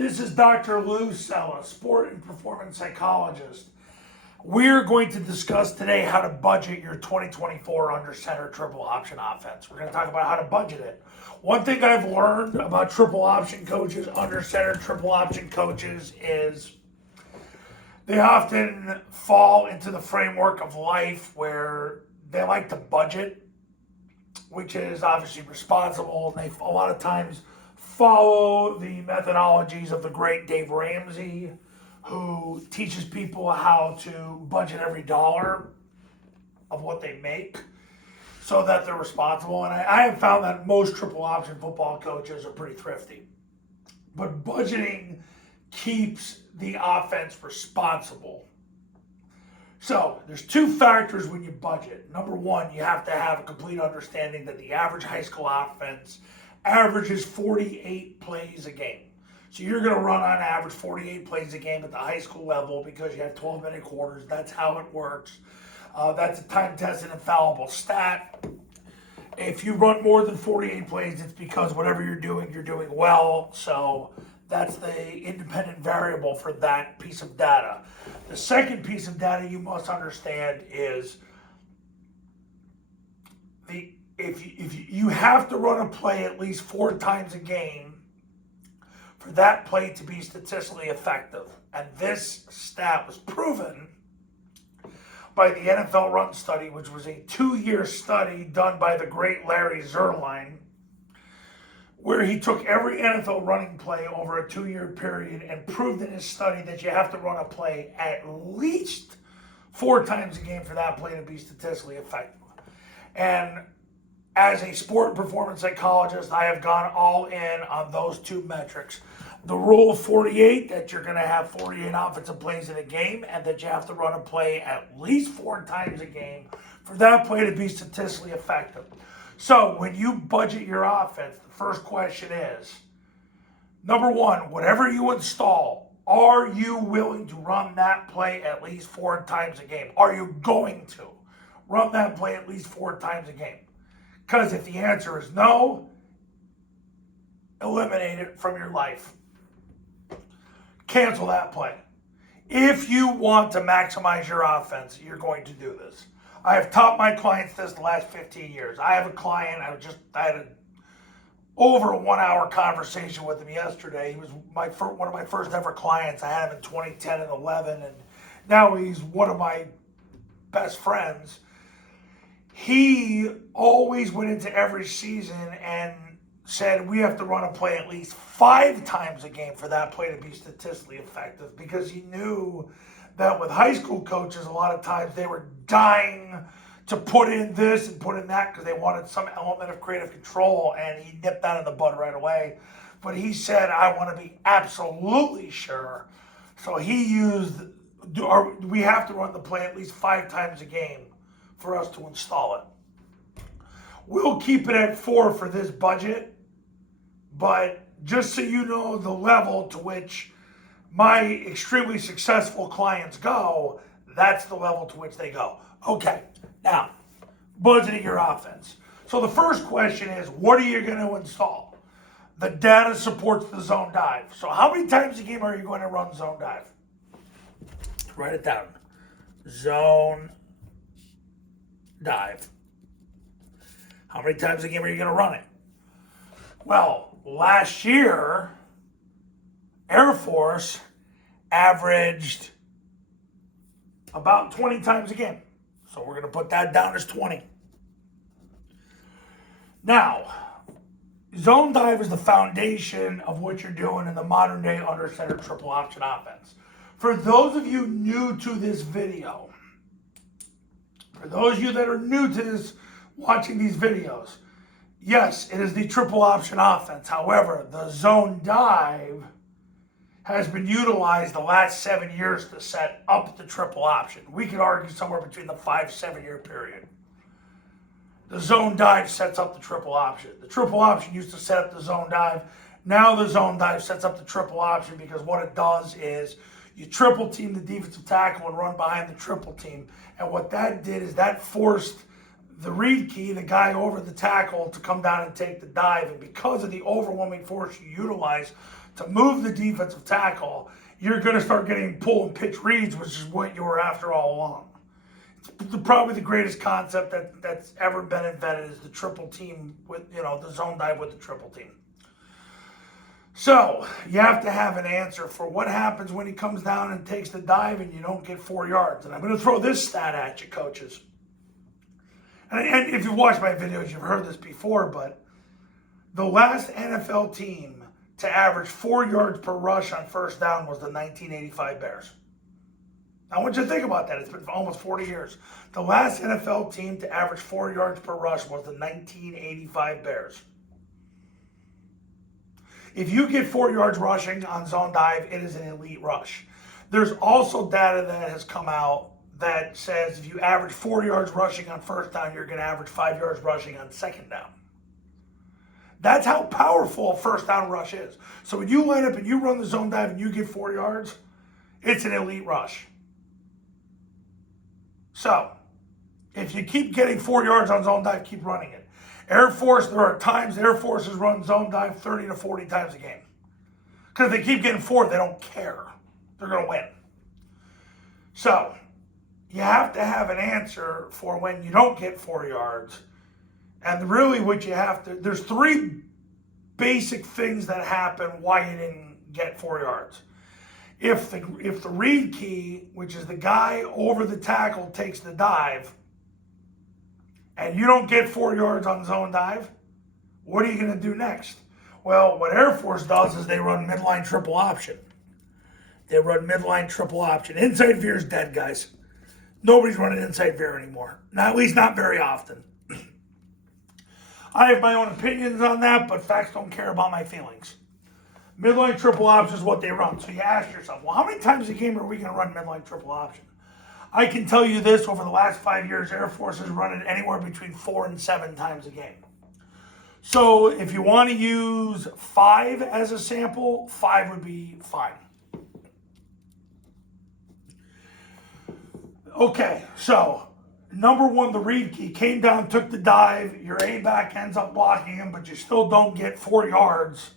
This is Dr. Lou Sella, sport and performance psychologist. We're going to discuss today how to budget your 2024 under center triple option offense. We're going to talk about how to budget it. One thing I've learned about triple option coaches, under center triple option coaches, is they often fall into the framework of life where they like to budget, which is obviously responsible. They a lot of times follow the methodologies of the great Dave Ramsey, who teaches people how to budget every dollar of what they make so that they're responsible. And I have found that most triple option football coaches are pretty thrifty. But budgeting keeps the offense responsible. So there's two factors when you budget. Number one, you have to have a complete understanding that the average high school offense averages 48 plays a game. So you're going to run on average 48 plays a game at the high school level because you have 12-minute quarters. That's how it works. That's a time-tested, infallible stat. If you run more than 48 plays, it's because whatever you're doing well. So that's the independent variable for that piece of data. The second piece of data you must understand is if you have to run a play at least 4 times a game for that play to be statistically effective. And this stat was proven by the NFL Run Study, which was a 2-year study done by the great Larry Zerline, where he took every NFL running play over a 2-year period and proved in his study that you have to run a play at least 4 times a game for that play to be statistically effective. And as a sport and performance psychologist, I have gone all in on those two metrics. The rule of 48, that you're going to have 48 offensive plays in a game and that you have to run a play at least 4 times a game for that play to be statistically effective. So when you budget your offense, the first question is, number one, whatever you install, are you willing to run that play at least 4 times a game? Are you going to run that play at least 4 times a game? Because if the answer is no, eliminate it from your life. Cancel that play. If you want to maximize your offense, you're going to do this. I have taught my clients this the last 15 years. I have a client, I had over a 1-hour conversation with him yesterday. He was one of my first ever clients. I had him in 2010 and 11, and now he's one of my best friends. He always went into every season and said we have to run a play at least 5 times a game for that play to be statistically effective, because he knew that with high school coaches, a lot of times they were dying to put in this and put in that because they wanted some element of creative control, and he nipped that in the bud right away. But he said, I want to be absolutely sure. So he used, we have to run the play at least 5 times a game for us to install it. We'll keep it at 4 for this budget, but just so you know the level to which my extremely successful clients go, that's the level to which they go. Okay, now, budgeting your offense. So the first question is, what are you going to install? The data supports the zone dive. So how many times a game are you going to run zone dive? Write it down. Zone dive. How many times a game are you going to run it? Well, last year, Air Force averaged about 20 times a game. So we're going to put that down as 20. Now, zone dive is the foundation of what you're doing in the modern day under center triple option offense. For those of you new to this video, for those of you that are new to this, watching these videos, yes, it is the triple option offense. However, the zone dive has been utilized the last 7 years to set up the triple option. We could argue somewhere between the 5-7 year period. The zone dive sets up the triple option. The triple option used to set up the zone dive. Now the zone dive sets up the triple option, because what it does is you triple team the defensive tackle and run behind the triple team. And what that did is that forced the read key, the guy over the tackle, to come down and take the dive. And because of the overwhelming force you utilize to move the defensive tackle, you're going to start getting pull and pitch reads, which is what you were after all along. It's probably the greatest concept that's ever been invented is the triple team with, the zone dive with the triple team. So you have to have an answer for what happens when he comes down and takes the dive and you don't get 4 yards. And I'm going to throw this stat at you, coaches. And if you've watched my videos, you've heard this before, but the last NFL team to average 4 yards per rush on first down was the 1985 Bears. I want you to think about that. It's been almost 40 years. The last NFL team to average 4 yards per rush was the 1985 Bears. If you get 4 yards rushing on zone dive, it is an elite rush. There's also data that has come out that says if you average 4 yards rushing on first down, you're going to average 5 yards rushing on second down. That's how powerful a first down rush is. So when you line up and you run the zone dive and you get 4 yards, it's an elite rush. So if you keep getting 4 yards on zone dive, keep running it. Air Force, there are times Air Forces run zone dive 30 to 40 times a game. Because if they keep getting 4, they don't care. They're going to win. So you have to have an answer for when you don't get 4 yards. And really what you have to, there's 3 basic things that happen why you didn't get 4 yards. If the read key, which is the guy over the tackle, takes the dive, and you don't get 4 yards on zone dive, what are you going to do next? Well, what Air Force does is they run midline triple option. They run midline triple option. Inside veer is dead, guys. Nobody's running inside veer anymore. At least not very often. I have my own opinions on that, but facts don't care about my feelings. Midline triple option is what they run. So you ask yourself, well, how many times a game are we going to run midline triple option? I can tell you this, over the last 5 years, Air Force has run it anywhere between 4 and 7 times a game. So if you want to use 5 as a sample, 5 would be fine. Okay, so number 1, the read key came down, took the dive, your A-back ends up blocking him, but you still don't get 4 yards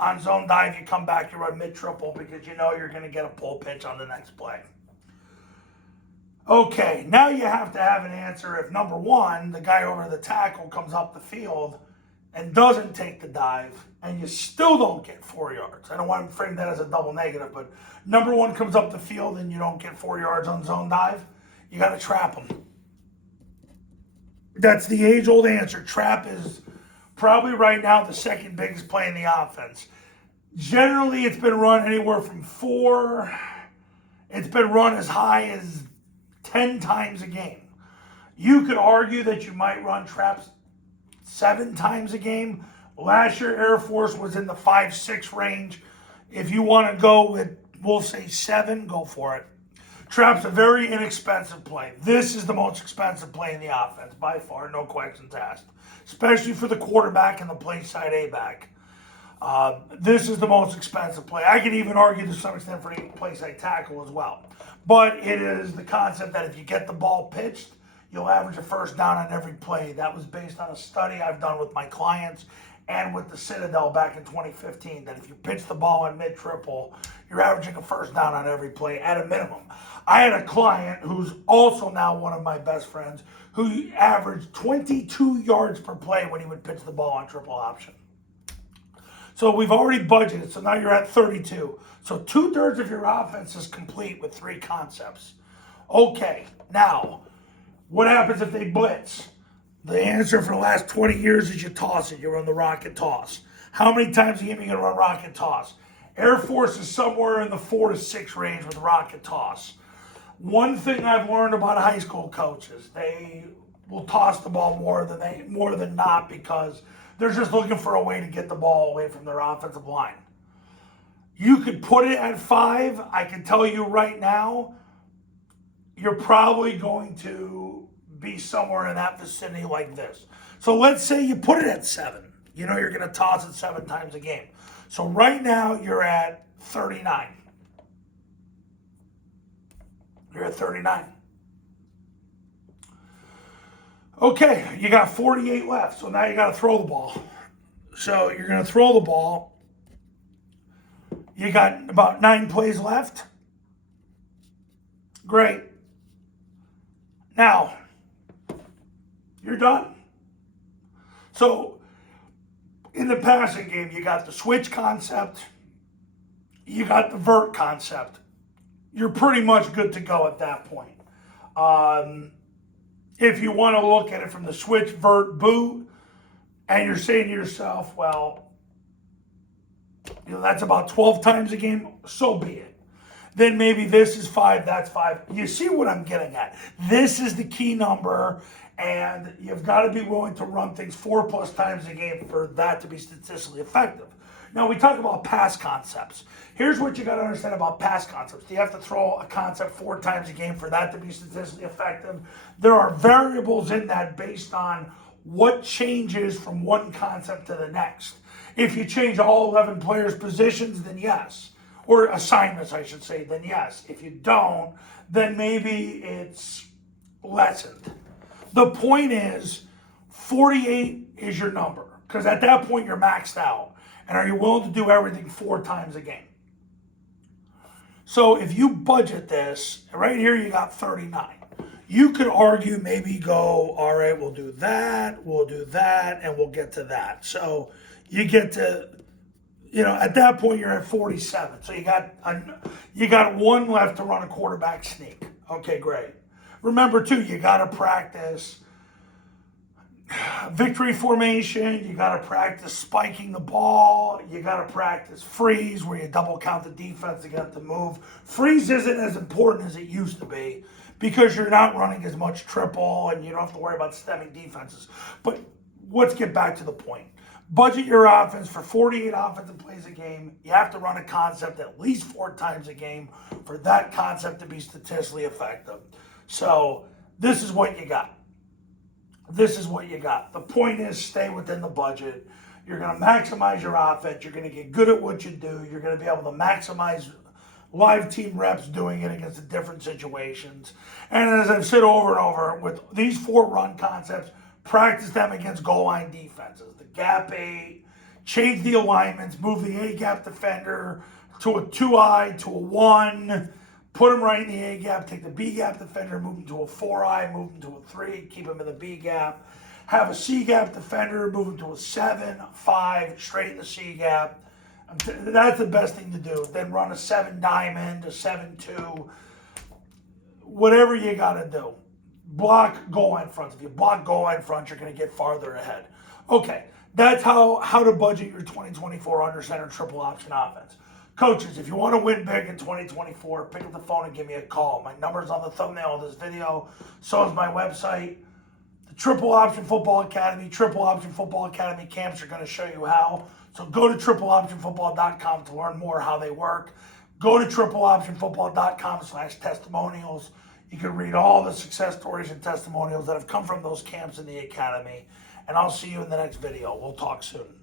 on zone dive. You come back, you run mid-triple because you know you're going to get a pull pitch on the next play. Okay, now you have to have an answer if number 1, the guy over the tackle comes up the field and doesn't take the dive and you still don't get 4 yards. I don't want to frame that as a double negative, but number 1 comes up the field and you don't get 4 yards on zone dive, you got to trap him. That's the age-old answer. Trap is probably right now the second biggest play in the offense. Generally, it's been run anywhere from 4. It's been run as high as 10 times a game. You could argue that you might run traps 7 times a game. Last year, Air Force was in the 5-6 range. If you want to go with, we'll say 7, go for it. Trap's a very inexpensive play. This is the most expensive play in the offense, by far, no questions asked. Especially for the quarterback and the play side A-back. This is the most expensive play. I could even argue to some extent for the play side tackle as well. But it is the concept that if you get the ball pitched, you'll average a first down on every play. That was based on a study I've done with my clients and with the Citadel back in 2015, that if you pitch the ball in mid-triple, you're averaging a first down on every play at a minimum. I had a client who's also now one of my best friends who averaged 22 yards per play when he would pitch the ball on triple option. So we've already budgeted, so now you're at 32. So 2/3 of your offense is complete with 3 concepts. Okay, now, what happens if they blitz? The answer for the last 20 years is you toss it. You run the rocket toss. How many times a game are you going to run rocket toss? Air Force is somewhere in the 4 to 6 range with rocket toss. One thing I've learned about high school coaches, they will toss the ball more than not because they're just looking for a way to get the ball away from their offensive line. You could put it at 5. I can tell you right now, you're probably going to be somewhere in that vicinity like this. So let's say you put it at 7. You know you're going to toss it 7 times a game. So right now you're at 39. You're at 39. Okay, you got 48 left. So now you got to throw the ball. So you're going to throw the ball. You got about 9 plays left. Great. Now, you're done. So, in the passing game, you got the switch concept, you got the vert concept. You're pretty much good to go at that point. If you want to look at it from the switch, vert, boot, and you're saying to yourself, well, that's about 12 times a game, so be it. Then maybe this is 5, that's 5. You see what I'm getting at? This is the key number, and you've got to be willing to run things 4+ times a game for that to be statistically effective. Now, we talk about pass concepts. Here's what you got to understand about pass concepts. You have to throw a concept 4 times a game for that to be statistically effective. There are variables in that based on what changes from one concept to the next. If you change all 11 players' positions, then yes. Or assignments, I should say, then yes. If you don't, then maybe it's lessened. The point is, 48 is your number. Because at that point, you're maxed out. And are you willing to do everything 4 times a game? So if you budget this, right here you got 39. You could argue, maybe go, all right, we'll do that, and we'll get to that. So you get to, at that point you're at 47. So you got 1 left to run a quarterback sneak. Okay, great. Remember too, you got to practice victory formation, you got to practice spiking the ball, you got to practice freeze where you double count the defense to get the move. Freeze isn't as important as it used to be because you're not running as much triple and you don't have to worry about stemming defenses. But let's get back to the point. Budget your offense for 48 offensive plays a game. You have to run a concept at least 4 times a game for that concept to be statistically effective. So this is what you got. This is what you got. The point is, stay within the budget. You're going to maximize your offense. You're going to get good at what you do. You're going to be able to maximize live team reps doing it against the different situations. And as I've said over and over, with these 4 run concepts, practice them against goal line defenses. The gap 8, change the alignments, move the A-gap defender to a 2-eye, to a 1, put him right in the A-gap, take the B-gap defender, move him to a 4-eye, move him to a 3, keep him in the B-gap. Have a C-gap defender, move him to a 7, 5, straight in the C-gap. That's the best thing to do. Then run a 7 diamond, a 7-2, whatever you got to do. Block goal line fronts. If you block goal line fronts, you're going to get farther ahead. Okay, that's how to budget your 2024 under center triple option offense. Coaches, if you want to win big in 2024, pick up the phone and give me a call. My number's on the thumbnail of this video. So is my website. The Triple Option Football Academy, Triple Option Football Academy camps are going to show you how. So go to tripleoptionfootball.com to learn more how they work. Go to tripleoptionfootball.com/testimonials. You can read all the success stories and testimonials that have come from those camps in the academy. And I'll see you in the next video. We'll talk soon.